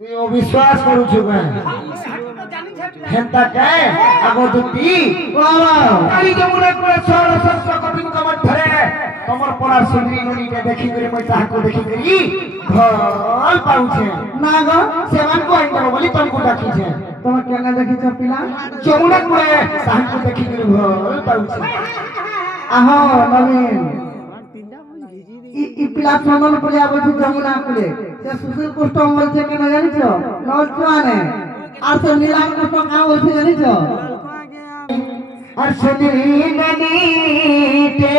তুই অবিশ্বাস করুছু কেন হেন্তা কে আগো দুটি কালি যমুনা করে সরস্বত কপিক মধ্যে তোমার পড়া সুন্দরী নদীকে দেখি করে মই তাহাকে দেখি করি ভাল পাউছে না গো সেমান কো আইতো বলি তমকো ডাকিছে তোমার কেন দেখিছ পিলা যমুনা করে তাহাকে দেখি করে ভাল পাউছে আহো নবীন ই পিলা চন্দন পড়িয়া বলছি যমুনা কুলে সে সুশীল কষ্ট বলছে কেন জানিছ নলচুয়ানে আর সে নীলাম কষ্ট কাম বলছে জানিছ আর সুন্দরী নদীতে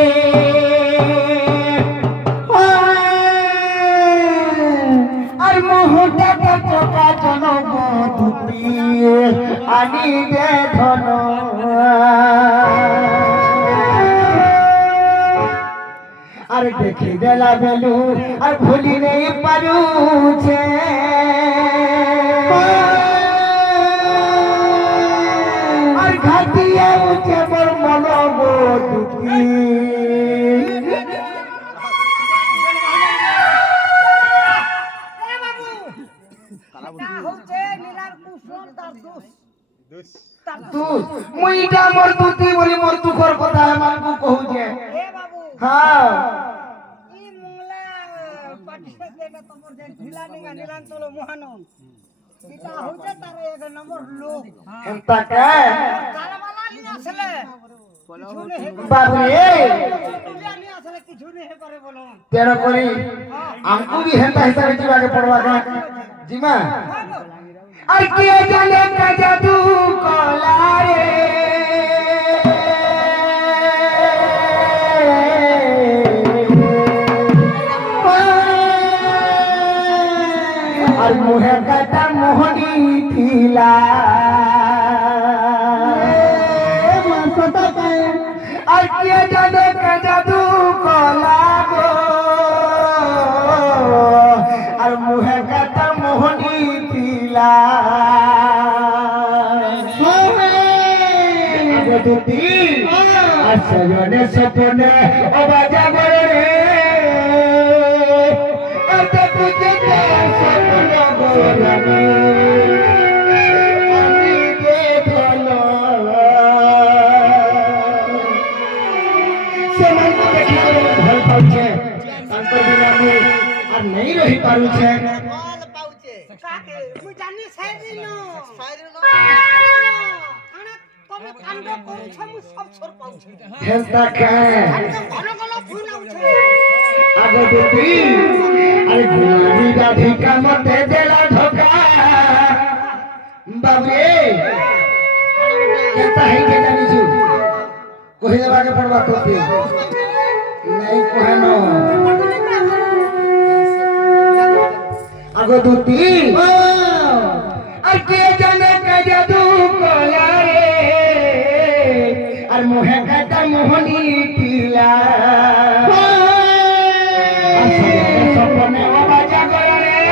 আর মোহটা চোকা জনব দুটি আনি দে ধন আর দেখি দেলা বেলু আর ভুলি নেই পারুছে আর ঘাটিয়া উঠে মোর মন গো দুটি মুইটা মোর দুটি বলি মোর দুঃখর কথা আমাকে কহুছে হ্যাঁ ই মুংলা পাটিতে দেনা তোমার যে ঢিলা নিগা নীলাঞ্চল মহানন এটা হইছে তার এক নম্বর লোক এন্তা কে কালামালা নি আসলে বাবরে নি আসলে কিছু নি হে পারে বলো তেড় করি আমকু भी হেন্তা হিসাবে জিবাকে পড়বা কা জিমা আর কে জানে কা জাদু কলা রে আর মোহে কাটা মোহনী থিলা আর কে জানে কে জাদু কলা গো আর মোহে কাটা মোহনী থিলা দুটি আর সজনে সপনে অবাজা করে नहीं रही पारुछे फल पाउछे काके तू जानि साइरिनो आना तमे कांड करू छमु सब छोर पाउछे हेंता के घन घन फूल आउछे आगे बेटी अरे गुलाबी गाधी का मते देला धोखा बाबरे केता है के जानि छु कहि देबा के पड़बा तोते नहीं कहनो आगो दुती और के जाने का जादू कोला रे और मोहे काटा मोहनी पीला सपने बाजा करे रे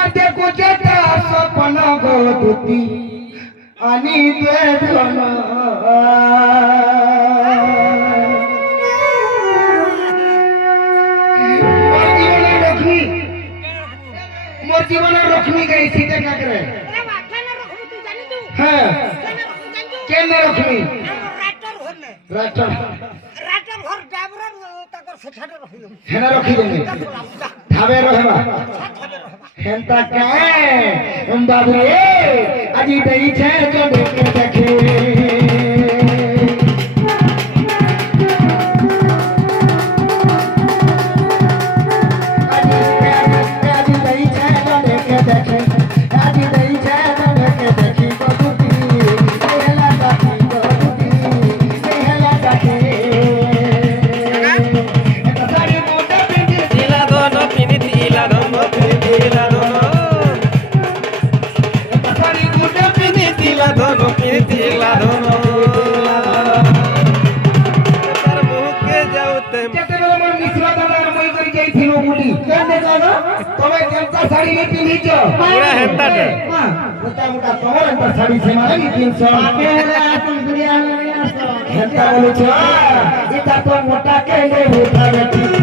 और देखो जेता सपन गो दुती आनी दे धन मोर जीवन रखनी गई सीधे का करे अरे वाटा न रखू तू जानि तू हां केने रखनी राटर घर ड्राइवर ताकर सेठाटे रखिलो हेना रखी देनी ठाबे रहबा हेंता के बाबू रे आजी देई छे जो देखे देखे साड़ी नहीं पिनी जो पूरा हेंता दे हां मोटा मोटा कमर अंतर साड़ी से माने नहीं 300 अकेला तुम दुनिया में हेंता बोलो छो इता तो मोटा के ले उठा बेटी